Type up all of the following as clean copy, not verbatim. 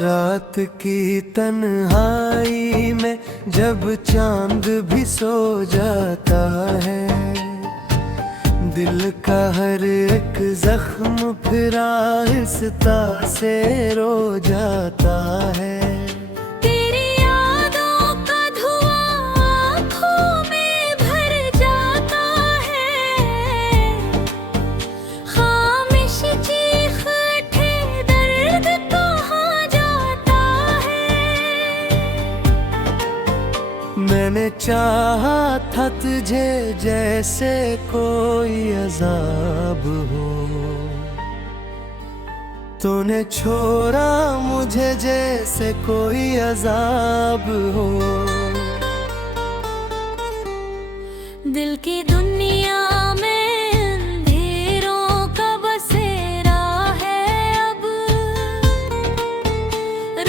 रात की तन्हाई में जब चांद भी सो जाता है, दिल का हर एक जख्म फिर आहिस्ता से रो जाता है। तेरी यादों का धुआं आँखों में भर जाता है, खामोश चीख उठे दर्द कहाँ जाता है। मैंने चाहा था तुझे जैसे कोई अजाब हो, तूने छोड़ा मुझे जैसे कोई अजाब हो। दिल की दुनिया में अंधेरों का बसेरा है अब,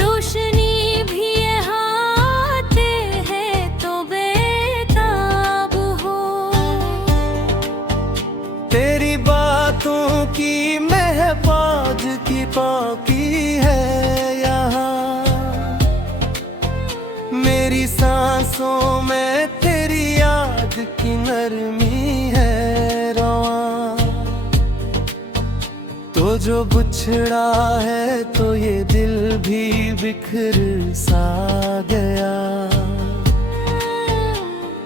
रोशनी भी यहाँ आते हैं तो बेताब हो। तेरी बातों की महफाज की पाकी है यहाँ, मेरी सांसों में तेरी याद की नरमी है रवां। तो जो बिछड़ा है तो ये दिल भी बिखर सा गया,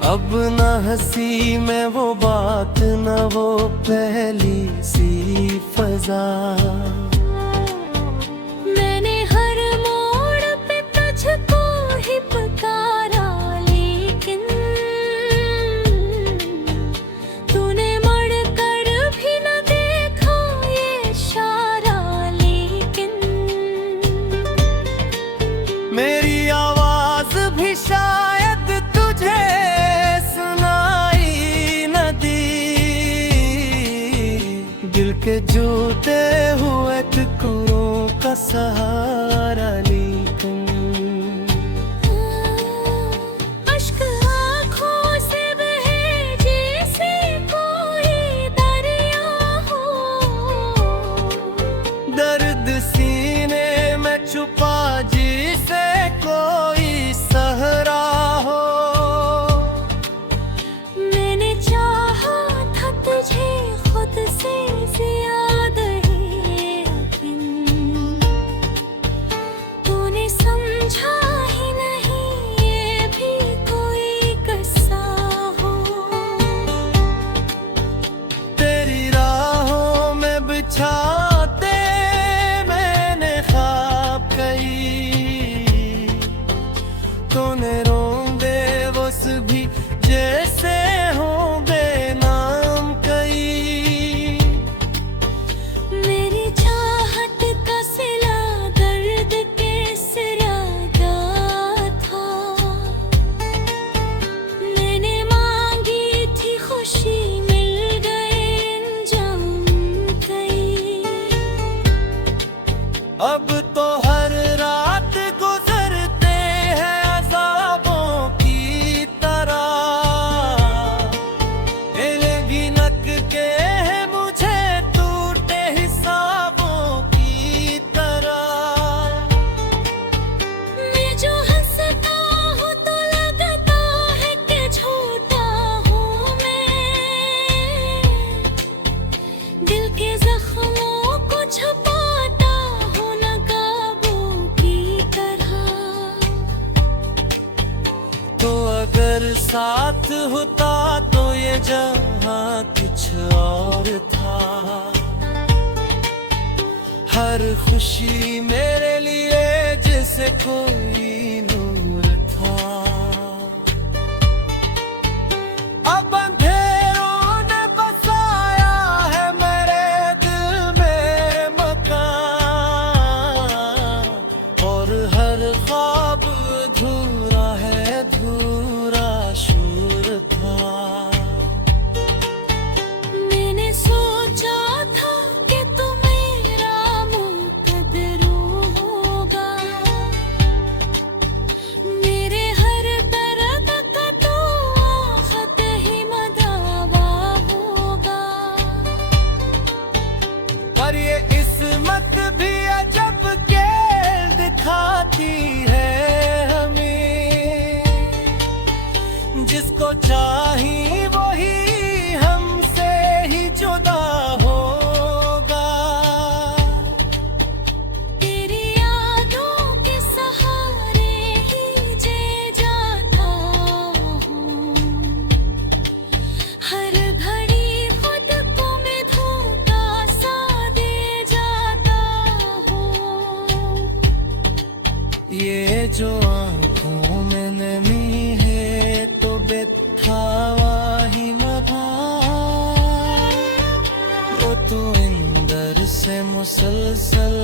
अब न हंसी में वो बात न वो पहली सी फजा। मैंने हर मोड़ पे तुझको ही पुकारा, लेकिन तूने मुड़ कर भी न देखा ये इशारा। लेकिन मेरी आवाज भी शायद तुझे सुनाई न दी, दिल के जूते हुए टुकड़ों का सहारा लेकिन। अश्क आँखों से बहे जैसे कोई दरिया हो, दर्द सीने में छुपा जिसे कोई सहरा हो। मैंने चाहा था तुझे खुद से ज्यादा ही, लेकिन तूने समझा ही नहीं ये भी कोई किस्सा हो। तेरी राहों में बिछाते मैंने ख्वाब कई, तूने रोंदे वो भी जैसे हो बेनाम कई। मेरी चाहत का सिला दर्द के सिरागा था, मैंने मांगी थी खुशी मिल गए अंजाम कई। अब तो हर रात गुजरते हैं अज़ाबों की तरह, तेरे गिनक के हैं मुझे टूटे हिसाबों की तरह। मैं जो हंसता हूँ तो लगता है कि झूठा हूँ मैं, दिल के जख्मों को छुपाता हूँ नकाबों की तरह। तो अगर साथ होता तो ये जहां कुछ और था, हर खुशी मेरे लिए जैसे कोई नूर था। अब अंधेरों ने बसाया है मेरे दिल में मकान, और हर ख्वाब अधूरा है अधूरा शूर था। मैंने सोचा था कि तू मेरा मुकद्दर होगा, सोचा ही वही हमसे ही जुदा होगा। तेरी यादों के सहारे ही जी जाता हूँ, हर घड़ी खुद को मैं धोखा सा दे जाता हूँ। ये जो आँखों में नमी है तो बेथावा ही मधा, वो तो अंदर से मुसलसल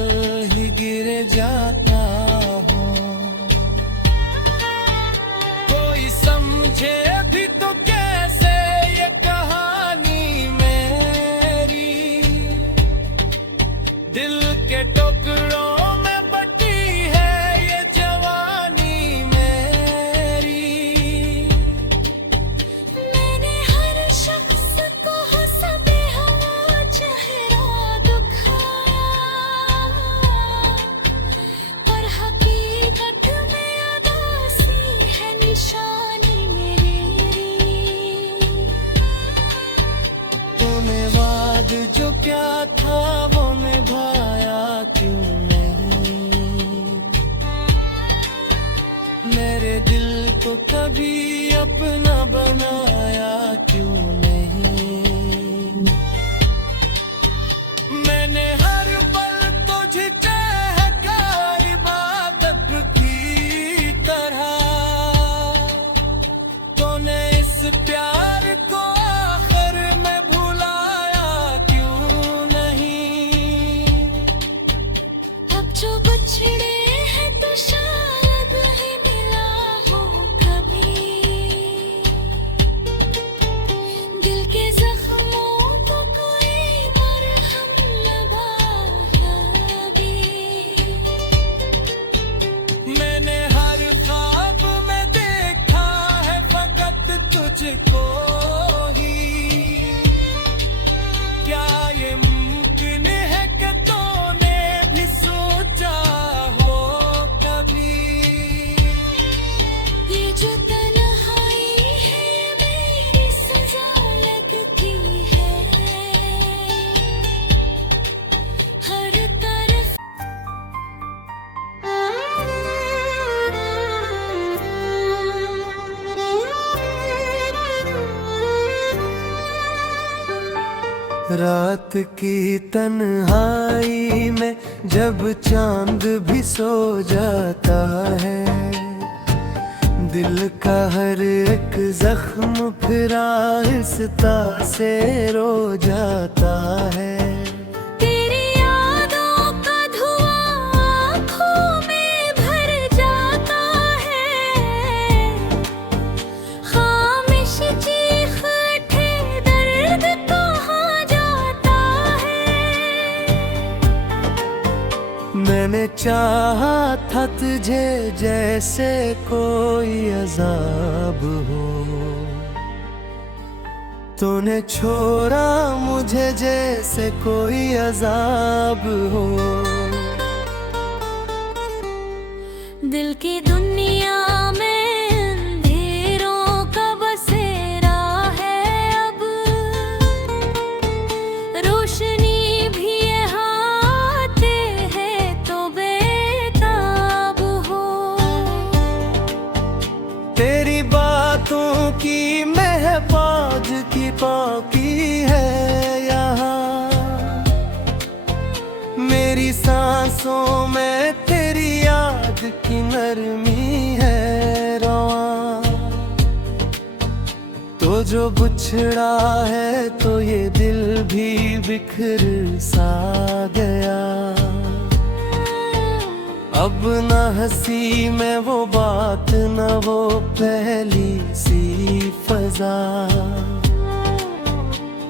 ही गिर जाता हूँ। कोई समझे भी तो कैसे ये कहानी मेरी, दिल के टुकड़ों में बटी है ये जवानी मेरी। मैंने हर शख्स को हंसते हुआ चेहरा दिखाया, पर हकीकत में उदासी है निशानी मेरी। तूने वाद जो क्या था वो निभाया क्यों नहीं, मेरे दिल को कभी अपना बनाया क्यों नहीं। मैंने हर पल तुझे चहका इबादत की तरह, तूने इस प्यार को आखिर में भुलाया क्यों नहीं। अब जो बिछड़े हैं तो शायद ही मिला हो कभी, दिल के जख्मों को कोई मरहम लगाया भी। मैंने हर ख्वाब में देखा है फकत तुझको ही, क्या ये मुमकिन है कि तूने भी सोचा हो कभी। ये जो तन्हाई है मेरी सजा लगती है, हर तरफ रात की तन्हाई में जब चांद भी सो जाता है, दिल का हर एक जख्म फिर आहिस्ता से रो जाता है। तेरी यादों का धुआं आँखों में भर जाता है, खामोश चीख उठे दर्द कहाँ जाता है। मैंने चाहा था तुझे जैसे कोई अजाब हो, तूने छोड़ा मुझे जैसे कोई अजाब हो। दिल की दुनिया में अंधेरों का बसेरा है अब, रोशनी भी यहाँ आते हैं तो बेताब हो। तेरी बातों की महफाज की बाकी है यहाँ, मेरी सांसों में तेरी याद की नरमी है रवां। तो जो बिछड़ा है तो ये दिल भी बिखर सा गया, अब न हंसी में वो बात न वो पहली सी फजा।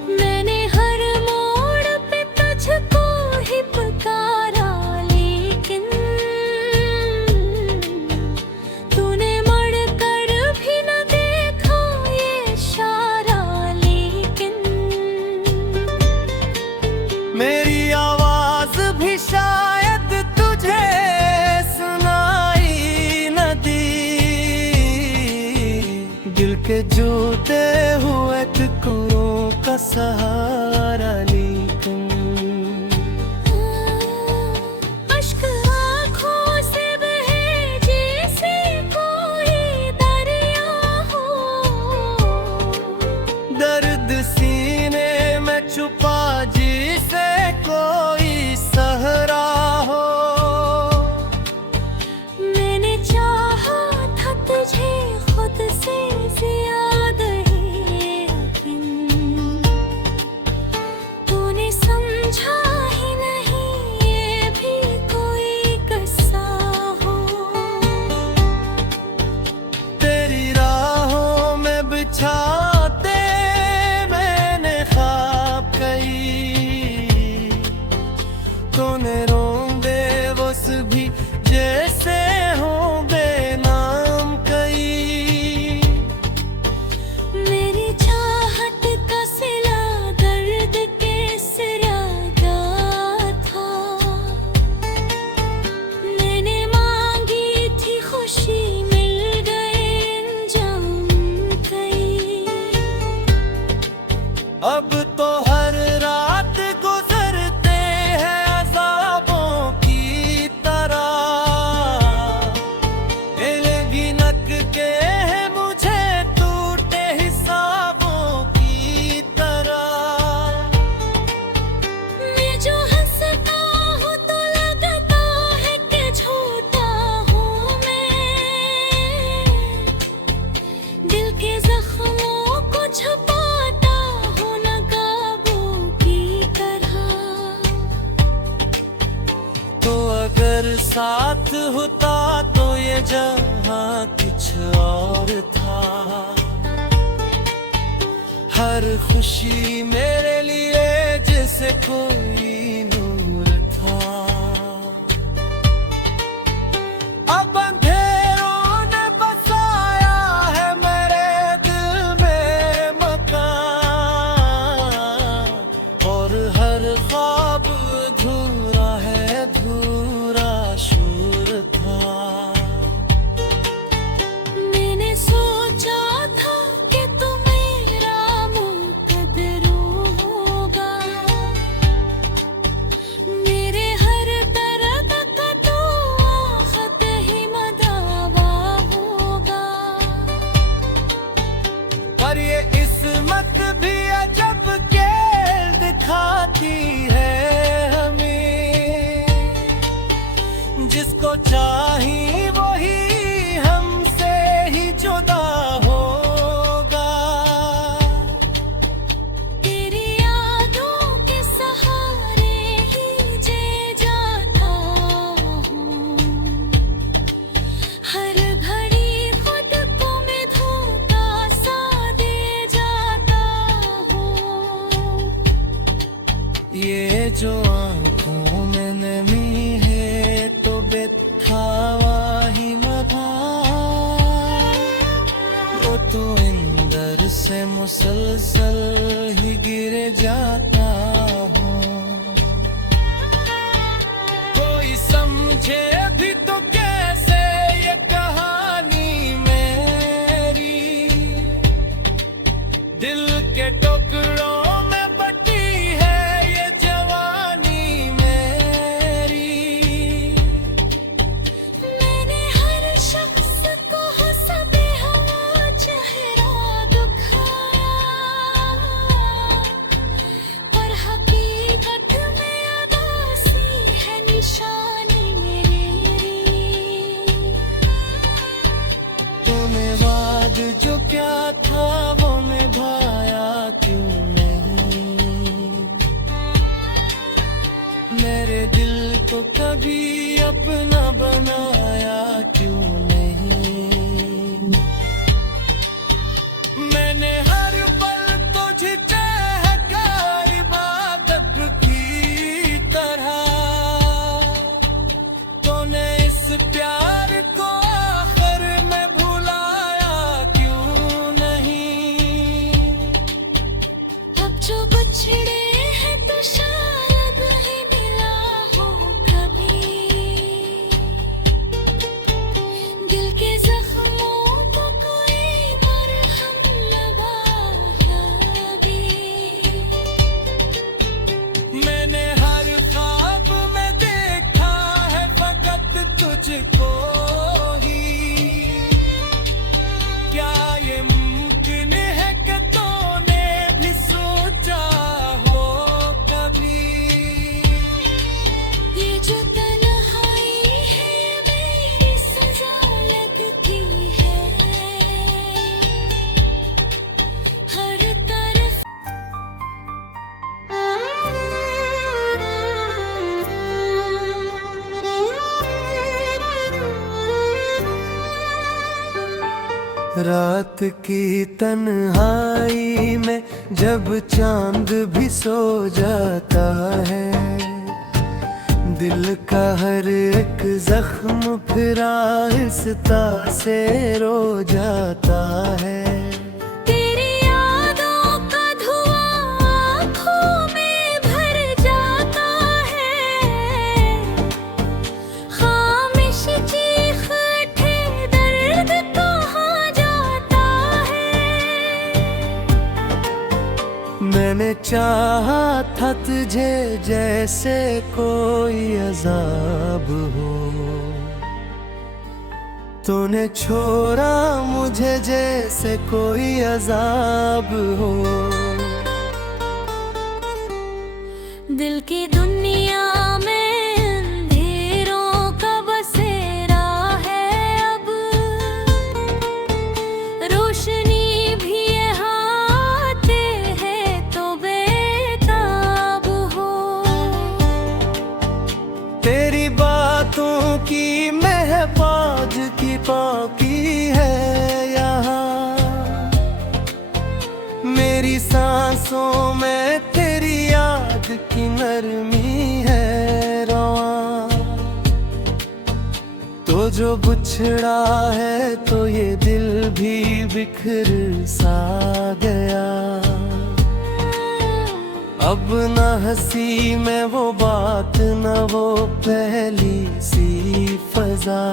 मैंने हर मोड़ पे तुझको ही पुकारा, लेकिन तूने मुड़ कर भी न देखा ये इशारा। लेकिन मेरी आवाज भी शायद तुझे सुनाई न दी, दिल के जूते हुए टुकड़ों का सहारा ली तुम। अश्क आँखों से बहे जैसे कोई दरिया हो, दर्द सीने में छुपा जिसे कोई सहरा हो। मैंने चाहा था तुझे खुद से ज्यादा ही, लेकिन तूने समझा ही नहीं ये भी कोई किस्सा हो। तेरी राहों में बिछाते मैंने ख्वाब कई, तूने रोंदे वो सभी जैसे हों बेनाम कई। मेरी चाहत का सिला दर्द के सिरागा था, मैंने मांगी थी खुशी मिल गए अंजाम कई। अब तो हर रात गुजरते हैं अज़ाबों की तरह, गिनक के हैं मुझे टूटे हिसाबों की तरह। मैं जो हंसता हूँ तो लगता है कि झूठा हूँ मैं, दिल के जख्मों को छुपाता हूँ नकाबों की तरह। तो अगर साथ होता तो ये जहां कुछ और था, हर खुशी मेरे लिए जैसे कोई नूर था। अब अंधेरों ने बसाया है मेरे दिल में मकान, और हर ख्वाब अधूरा है अधूरा शूर था। मैंने सोचा था कि तू मेरा मुकद्दर होगा, मेरे हर दर्द का तो आखत ही मदावा होगा। पर ये किस्मत भी अजब खेल दिखाती है हमें, जिसको चाही वही हमसे ही जुदा होगा। तेरी यादों के सहारे ही जी जाता हूँ, हर घड़ी खुद को मैं धोखा सा दे जाता हूँ। ये जो आंखों में नमी है तो बेथावा ही मगा, वो तो अंदर से मुसलसल ही गिर जाता हूँ। कोई समझे भी तो कैसे ये कहानी मेरी, दिल के टुकड़ों में बटी है ये जवानी मेरी। मैंने हर शख्स को हंसते हुआ चेहरा दुखाया, पर हकीकत में अदासी है निशानी मेरी। तूने वाद जो क्या था वो निभाया क्यों नहीं, मेरे दिल को कभी अपना बनाया क्यों नहीं। मैंने हर पल तुझे चहका इबादत की तरह, तूने इस प्यार को आखिर में भुलाया क्यों नहीं। अब जो बिछड़े हैं तो शायद ही मिला हो कभी, रात की तन्हाई में जब चांद भी सो जाता है, दिल का हर एक जख्म फिर आहिस्ता से रो जाता है। तेरी यादों का धुआं आँखों में भर जाता है, खामोश चीख उठे दर्द कहाँ जाता है। मैंने चाहा था तुझे जैसे कोई अजाब हो, तूने छोड़ा मुझे जैसे कोई अजाब हो। दिल की दुनिया में अंधेरों का बसेरा है अब, रोशनी भी यहाँ आते हैं तो बेताब हो। तेरी बातों की महफाज की पाकी है यहाँ, मेरी सांसों में तेरी याद की नरमी है रवां। तो जो बिछड़ा है तो ये दिल भी बिखर सा गया, अब न हंसी में वो बात न वो पहली सी फजा।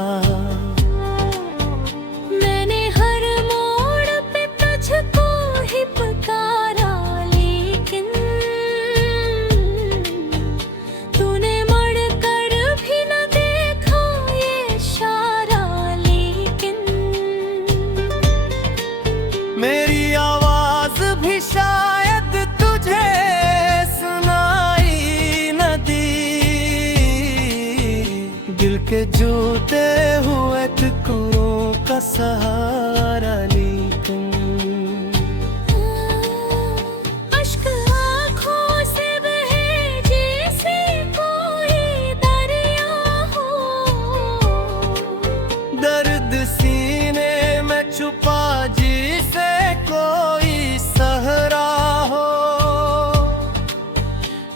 मैंने हर मोड़ पे तुझको ही पुकारा, लेकिन तूने मुड़ कर भी न देखा ये इशारा। लेकिन मेरी आवाज भी शायद तुझे सुनाई न दी, दिल के जूते हुए टुकड़ों का सहारा। लेकिन अश्क आँखों से बहे जैसे कोई दरिया हो, दर्द सीने में छुपा जिसे कोई सहरा हो।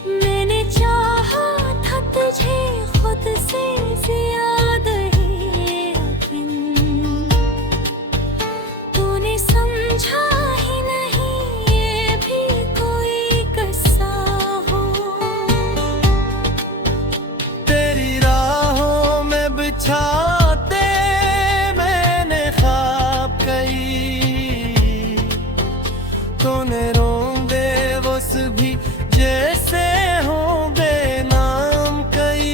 मैंने चाहा था तुझे खुद से ज्यादा ही, लेकिन तूने समझा ही नहीं ये भी कोई किस्सा हो। तेरी राहों में बिछाते मैंने ख्वाब कई, तूने रोंदे वो भी जैसे हो बेनाम कई।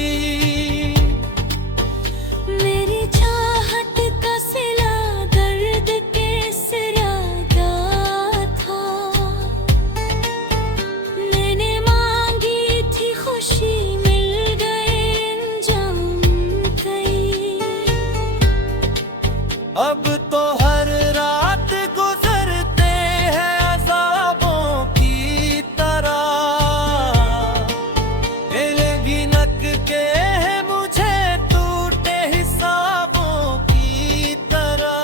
मेरी चाहत का सिला दर्द के सिरागा था, मैंने मांगी थी खुशी मिल गए अंजाम कई। अब तो हर रात गुजरते हैं अज़ाबों की तरह, गिनक के हैं मुझे टूटे हिसाबों की तरह।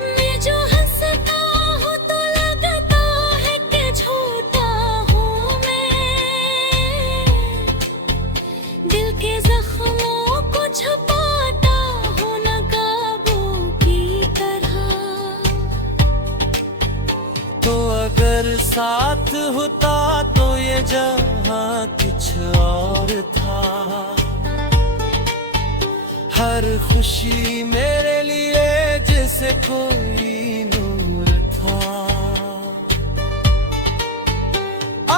मैं जो हंसता हूँ तो लगता है कि झूठा हूँ मैं, दिल के जख्मों को छुपाता हूँ नकाबों की तरह। तो अगर साथ होता तो ये जहां कुछ और था, हर खुशी मेरे लिए जैसे कोई नूर था।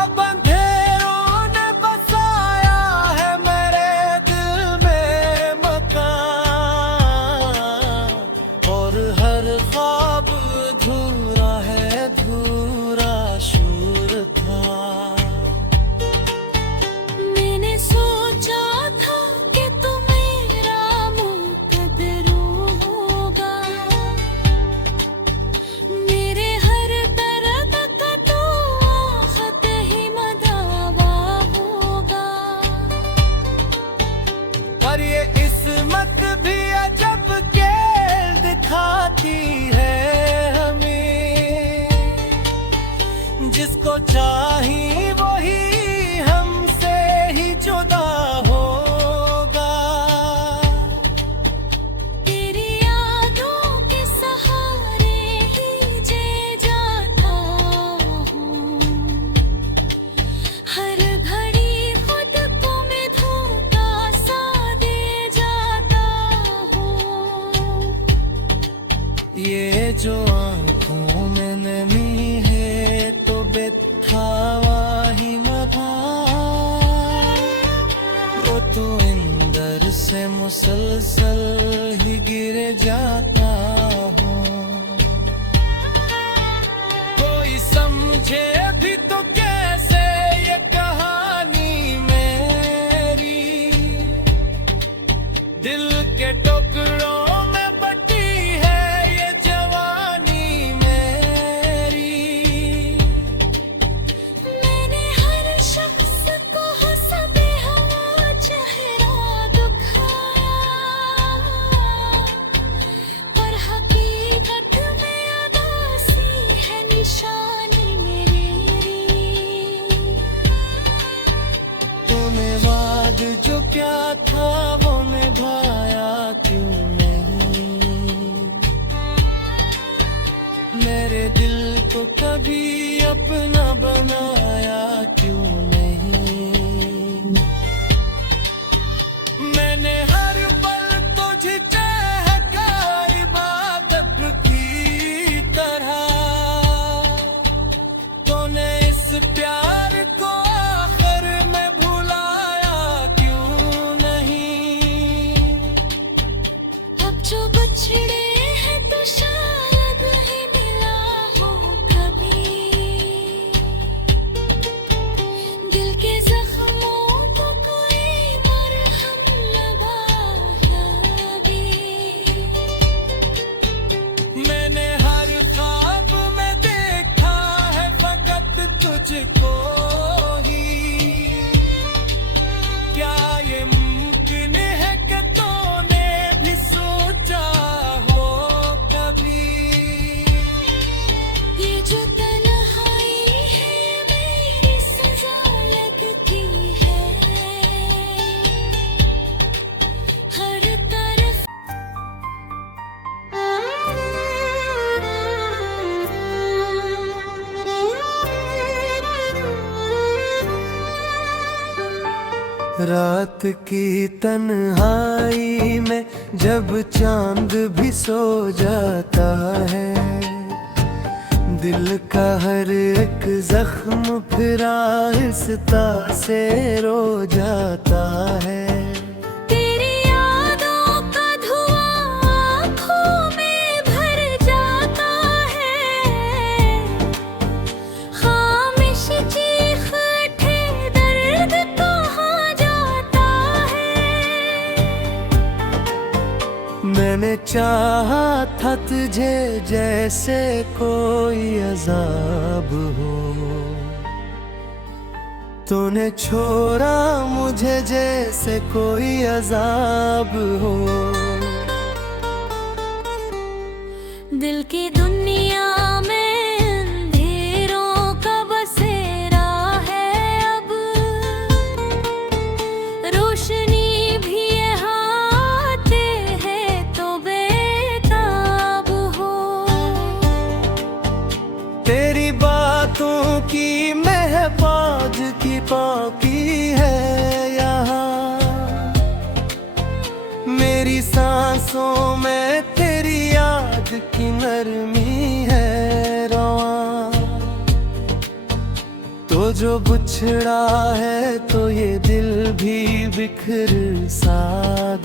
अब अंधेरों ने बसाया है मेरे दिल में मकान, और हर ख्वाब अधूरा है अधूरा शूर था। मैंने सोचा था कि तू मेरा मुकद्दर होगा, जिसको चाही वही हमसे ही जुदा होगा। तेरी यादों के सहारे ही जी जाता हूँ, हर घड़ी खुद को मैं धोखा सा दे जाता हूँ। ये जो आँखों में नमी है तो बेथावा ही मधा, वो तो अंदर से मुसलसल ही गिर जाता हूँ। कोई समझे भी तो कैसे ये कहानी मेरी, दिल के टुकड़ों में बटी है ये जवानी मेरी। मैंने हर शख्स को हंसते हुआ चेहरा दिखाया, पर हकीकत में उदासी है निशानी मेरी। तूने वाद जो क्या था वो निभाया क्यों नहीं, मेरे दिल को कभी अपना बनाया क्यों नहीं। मैंने हर पल तुझे चहका इबादत की तरह, तूने इस प्यार को आखिर में भुलाया क्यों नहीं। अब जो बिछड़े हैं तो शायद ही मिला हो कभी, दिल के जख्मों को कोई मरहम लगाया भी। मैंने हर ख्वाब में देखा है फकत तुझको ही, क्या ये मुमकिन है कि तूने भी सोचा हो कभी। ये जो तन्हाई है मेरी सजा लगती है, हर तरफ रात की तन्हाई में जब चांद भी सो जाता है, दिल का हर एक जख्म फिर आहिस्ता से रो जाता है। तेरी यादों का धुआं आँखों में भर जाता है, खामोश चीख उठे दर्द कहाँ जाता है। मैंने चाहा था तुझे जैसे कोई अजाब हो, तूने छोड़ा मुझे जैसे कोई अजाब हो। दिल की दुनिया में अंधेरों का बसेरा है अब, रोशनी भी यहाँ आते हैं तो बेताब हो। तेरी बातों की महफाज की बाकी है यहाँ, मेरी सांसों में तेरी याद की नरमी है रवां। तो जो बिछड़ा है तो ये दिल भी बिखर सा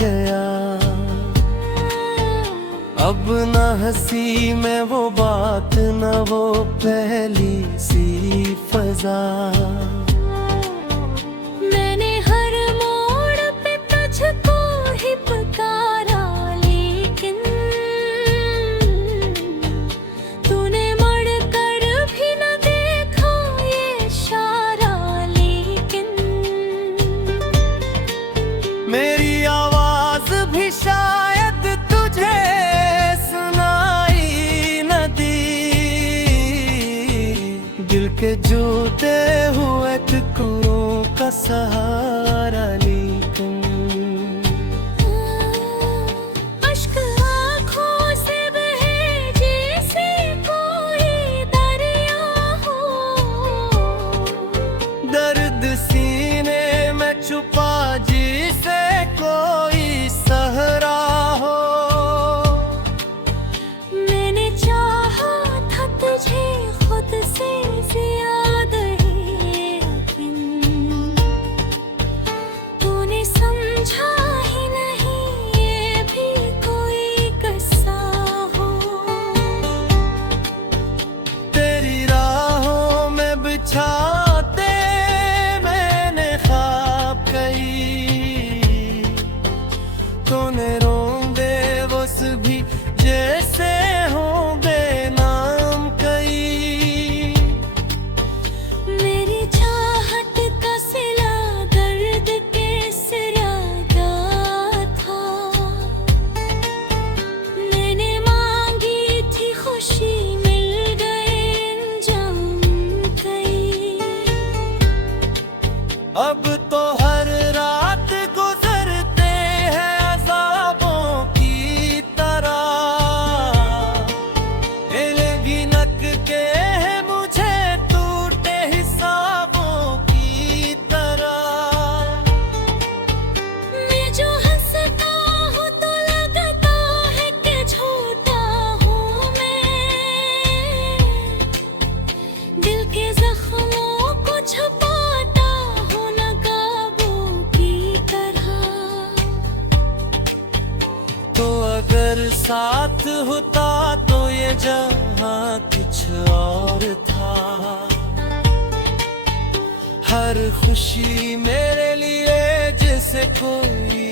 गया, अब न हंसी में वो बात न वो पहली सी फजा। मैंने हर मोड़ पे तुझको ही पुकारा, लेकिन तूने मुड़ कर भी न देखा ये इशारा। लेकिन मेरी आवाज भी शायद तुझे सुनाई न दी, दिल के जूते हुए टुकड़ों का सहारा लेकिन अश्क आँखों से बहे जैसे कोई दरिया हो, दर्द सीने में छुपा जिसे कोई सहरा हो। मैंने चाहा था तुझे खुद से ज्यादा ही यकीन, तूने समझा ही नहीं ये भी कोई किस्सा हो। तेरी राहों में बिछाते मैंने ख्वाब कई, तूने रोंदे वो भी जैसे हों बेनाम कई। मेरी चाहत का सिला दर्द के सिरागा था, मैंने मांगी थी खुशी मिल गए अंजाम कई। अब तो हर रात गुजरते हैं अज़ाबों की तरह, हिले गिनक के हैं मुझे टूटे हिसाबों की तरह। मैं जो हंसता हूँ तो लगता है कि झूठा हूँ मैं, दिल के जख्मों को छुपाता हूँ नकाबों की तरह। तो अगर साथ होता तो ये जहां कुछ और था, हर खुशी मेरे लिए जैसे कोई